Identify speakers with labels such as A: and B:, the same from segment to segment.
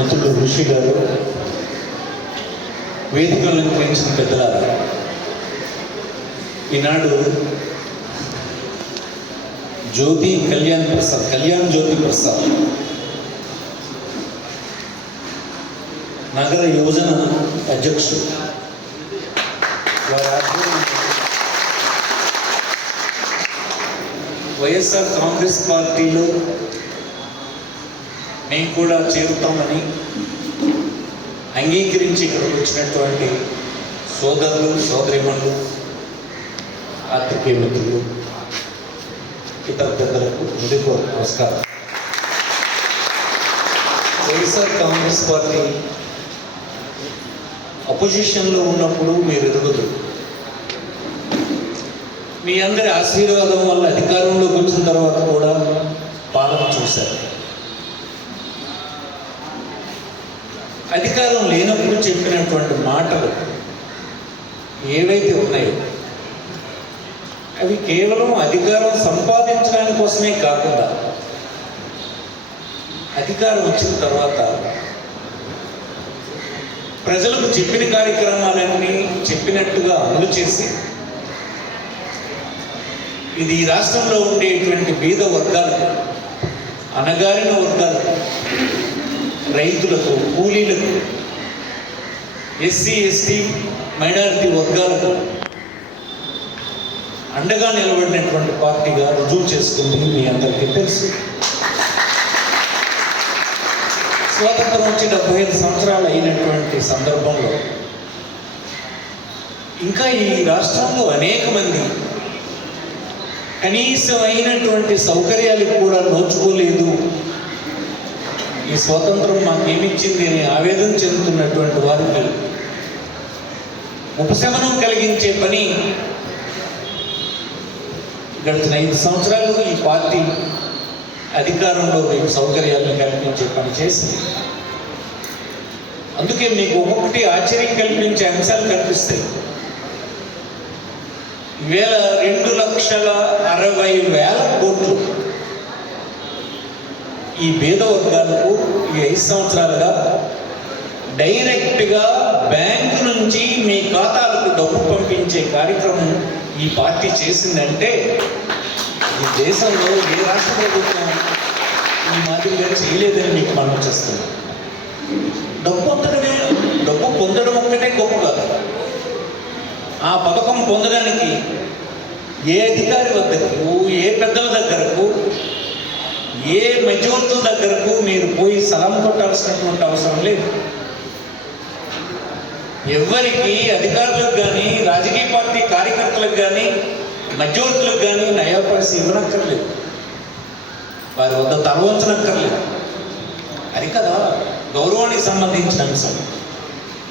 A: మంత్రులు ఋషి గారు వేదికలను అలంకరించిన పెద్దల ఈనాడు జ్యోతి కళ్యాణ్ ప్రసాద్ కళ్యాణ్ జ్యోతి ప్రసాద్. నగర యువజన అధ్యక్షుడు. వైఎస్ఆర్ కాంగ్రెస్ పార్టీలో మేము కూడా చేరుతామని అంగీకరించి ఇక్కడికి వచ్చినటువంటి సోదరులు సోదరిమణులు ఆర్థిక మిత్రులు ఇతర పెద్దలకు ముందుకు నమస్కారం. వైఎస్ఆర్ కాంగ్రెస్ పార్టీ అపోజిషన్లో ఉన్నప్పుడు మీరు ఎదుగుతారు మీ అందరి ఆశీర్వాదం వల్ల అధికారంలోకి వచ్చిన తర్వాత కూడా పాలన చూశారు. అధికారం లేనప్పుడు చెప్పినటువంటి మాటలు ఏవైతే ఉన్నాయో అవి కేవలం అధికారం సంపాదించడానికి కోసమే కాకుండా అధికారం వచ్చిన తర్వాత ప్రజలకు చెప్పిన కార్యక్రమాలన్నీ చెప్పినట్టుగా అమలు చేసి ఇది ఈ రాష్ట్రంలో ఉండేటువంటి బీద వర్గాలకు అనగారిన వర్గాలకు రైతులకు కూలీలకు ఎస్సీ ఎస్టీ మైనారిటీ వర్గాలకు అండగా నిలబడినటువంటి పార్టీగా రుజువు చేసుకుంది మీ అందరికీ తెలుసు. స్వాతంత్రం వచ్చి డెబ్బై ఐదు సంవత్సరాలు అయినటువంటి సందర్భంలో ఇంకా ఈ రాష్ట్రంలో అనేక మంది కనీసం అయినటువంటి సౌకర్యాలకు కూడా నోచుకోలేదు. ఈ స్వాతంత్రం మాకేమిచ్చింది అని ఆవేదన చెందుతున్నటువంటి వారికి ఉపశమనం కలిగించే పని గడిచిన ఐదు సంవత్సరాలు ఈ పార్టీ అధికారంలో మీకు సౌకర్యాలను కల్పించే పని చేసింది. అందుకే మీకు ఒక్కొక్కటి ఆశ్చర్యం కల్పించే అంశాలు కనిపిస్తాయి. వేల రెండు లక్షల అరవై వేల కోట్లు ఈ భేద వర్గాలకు ఈ ఐదు సంవత్సరాలుగా డైరెక్ట్గా బ్యాంకు నుంచి మీ ఖాతాలకు డబ్బు పంపించే కార్యక్రమం ఈ పార్టీ చేసిందంటే ఈ దేశంలో ఏ రాష్ట్ర ప్రభుత్వం ఈ మాదిరిగా చేయలేదని మీకు మనం చేస్తుంది డబ్బు పొందడమే డబ్బు పొందడం ఒక్కటే గొప్ప కాదు. ఆ పథకం పొందడానికి ఏ అధికారి వద్దకు ఏ పెద్దల దగ్గరకు ఏ మెజార్టీ దగ్గరకు మీరు పోయి సలాం కొట్టాల్సినటువంటి అవసరం లేదు. ఎవరికి అధికారులకు కానీ రాజకీయ పార్టీ కార్యకర్తలకు కానీ మధ్యవర్తులకు కానీ నయాపరిసి ఇవ్వనక్కర్లేదు. వారి వద్ద తలవంచనక్కర్లేదు. అది కదా గౌరవానికి సంబంధించిన అంశం.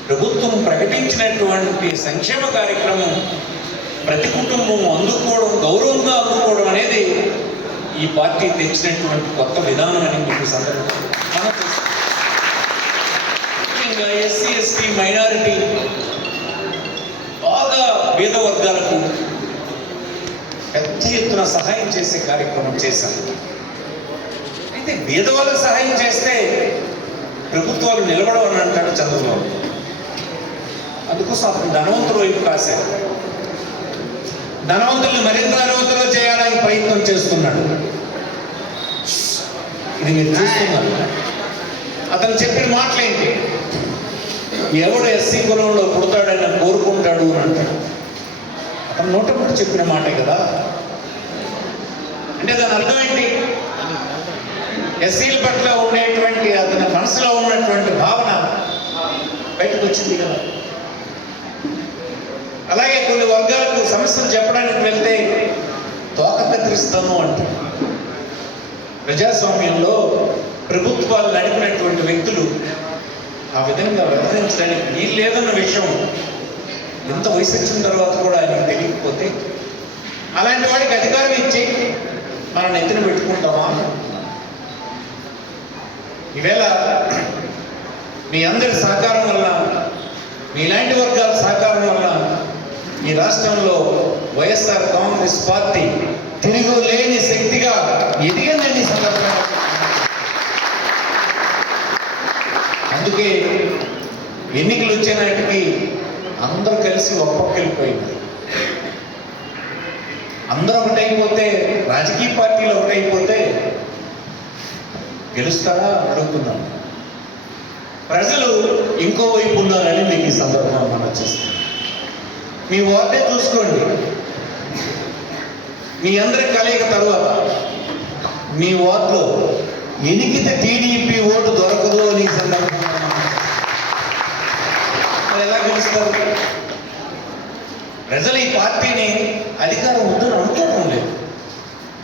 A: ప్రభుత్వం ప్రకటించినటువంటి సంక్షేమ కార్యక్రమం ప్రతి కుటుంబం అందుకోవడం గౌరవంగా ఈ పార్టీ తెచ్చినటువంటి కొత్త విధానం అని మీకు సందర్భంగా మనం ముఖ్యంగా ఎస్సీ ఎస్టీ మైనారిటీ బాగా పేద వర్గాలకు పెద్ద ఎత్తున సహాయం చేసే కార్యక్రమం చేశాను అయితే పేద సహాయం చేస్తే ప్రభుత్వాలు నిలబడవని అంటాడు చంద్రబాబు. అందుకోసం అతను ధనవంతుల వైపు కాశారు. ధనవంతుల్ని మరింత ధనవంతులు చేయాలని ప్రయత్నం చేస్తున్నాడు. ఇది మీరు చూస్తున్నారు. అతను చెప్పిన మాటలేంటి? ఎవడు ఎస్సీ కులంలో పుడతాడని కోరుకుంటాడు అని అంటాడు. అతను నోటప్పుడు చెప్పిన మాటే కదా? అంటే దాని అర్థం ఏంటి? ఎస్సీల పట్ల ఉండేటువంటి అతని మనసులో ఉన్నటువంటి భావన బయటకు వచ్చింది కదా. అలాగే కొన్ని వర్గాలకు సమస్యలు చెప్పడానికి వెళ్తే తోక కత్తిరిస్తాను అంటారు. ప్రజాస్వామ్యంలో ప్రభుత్వాలు నడిపినటువంటి వ్యక్తులు ఆ విధంగా వ్యవహరించడానికి వీలు లేదన్న విషయం ఎంత వయసు వచ్చిన తర్వాత కూడా ఆయనకు తెలియకపోతే అలాంటి వాడికి అధికారం ఇచ్చి మనం ఎత్తున పెట్టుకుంటామా ఈవేళ మీ అందరి సహకారం వల్ల మీలాంటి వర్గాల సహకారం వల్ల ఈ రాష్ట్రంలో వైఎస్ఆర్ కాంగ్రెస్ పార్టీ తిరుగులేని శక్తిగా ఎదిగిందని సందర్భంగా అందుకే ఎన్నికలు వచ్చేనాటికి అందరూ కలిసి ఒక్కొక్క వెళ్ళిపోయింది అందరూ ఒకటైపోతే రాజకీయ పార్టీలు ఒకటైపోతే గెలుస్తారా అడుగుతున్నాం. ప్రజలు ఇంకోవైపు ఉన్నారని మీకు ఈ సందర్భంగా మనం చేస్తాం మీ వార్డే చూసుకోండి. మీ అందరి కలయిక తర్వాత మీ వార్డులో ఎనికిత టీడీపీ ఓటు దొరకదు అని సందర్భంగా ఎలా గెలుస్తారు? ప్రజలు ఈ పార్టీని అధికారం ఉందని అనుకోవడం లేదు.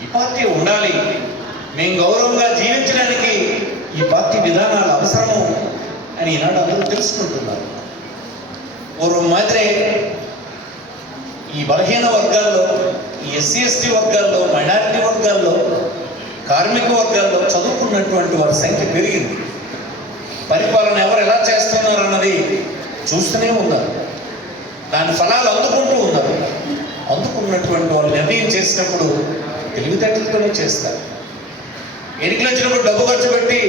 A: ఈ పార్టీ ఉండాలి. మేము గౌరవంగా జీవించడానికి ఈ పార్టీ విధానాలు అవసరము అని ఈనాడు అందరూ తెలుసుకుంటున్నారు. పూర్వం మాదిరే ఈ బలహీన వర్గాల్లో ఈ ఎస్సీ ఎస్టీ వర్గాల్లో మైనారిటీ వర్గాల్లో కార్మిక వర్గాల్లో చదువుకున్నటువంటి వారి సంఖ్య పెరిగింది. పరిపాలన ఎవరు ఎలా చేస్తున్నారు అన్నది చూస్తూనే ఉన్నారు. దాని ఫలాలు అందుకుంటూ ఉన్నారు. అందుకున్నటువంటి వాళ్ళు నిర్ణయం చేసినప్పుడు తెలివితేటలతోనే చేస్తారు. ఎన్నికలు వచ్చినప్పుడు డబ్బు ఖర్చు పెట్టి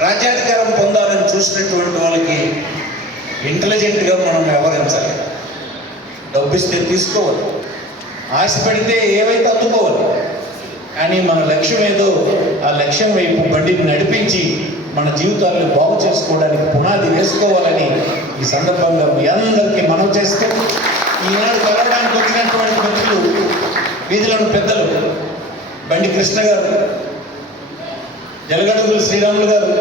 A: రాజ్యాధికారం పొందాలని చూసినటువంటి వాళ్ళకి ఇంటెలిజెంట్గా మనం వ్యవహరించాలి. డబ్బు ఇస్తే తీసుకోవాలి. ఆశ పెడితే ఏవైతే అందుకోవాలి కానీ మన లక్ష్యం ఏదో ఆ లక్ష్యం వైపు బండిని నడిపించి మన జీవితాలను బాగు చేసుకోవడానికి పునాది వేసుకోవాలని ఈ సందర్భంగా మీ అందరికీ మనం చేస్తూ ఈనాడు కలవడానికి వచ్చినటువంటి వ్యక్తులు వీధిలోని పెద్దలు బండి కృష్ణ గారు జలగడుగులు శ్రీరాములు గారు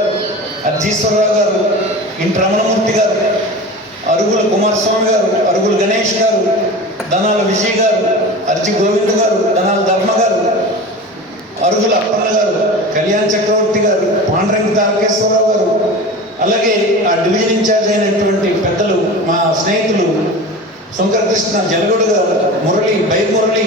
A: అర్జీశ్వరరావు గారు ఇంటి రమణమూర్తి గారు అరుగుల కుమారస్వామి గారు అరుగుల గణేష్ గారు దనాల విజయ్ గారు అర్జి గోవింద్ గారు దనాల ధర్మ గారు అరుగుల అప్పన్న గారు కళ్యాణ్ చక్రవర్తి గారు పాండరంగి తారకేశ్వరరావు గారు అలాగే ఆ డివిజన్ ఇన్ఛార్జ్ అయినటువంటి పెద్దలు మా స్నేహితులు శంకరకృష్ణ జలగొడు గారు మురళి బై మురళి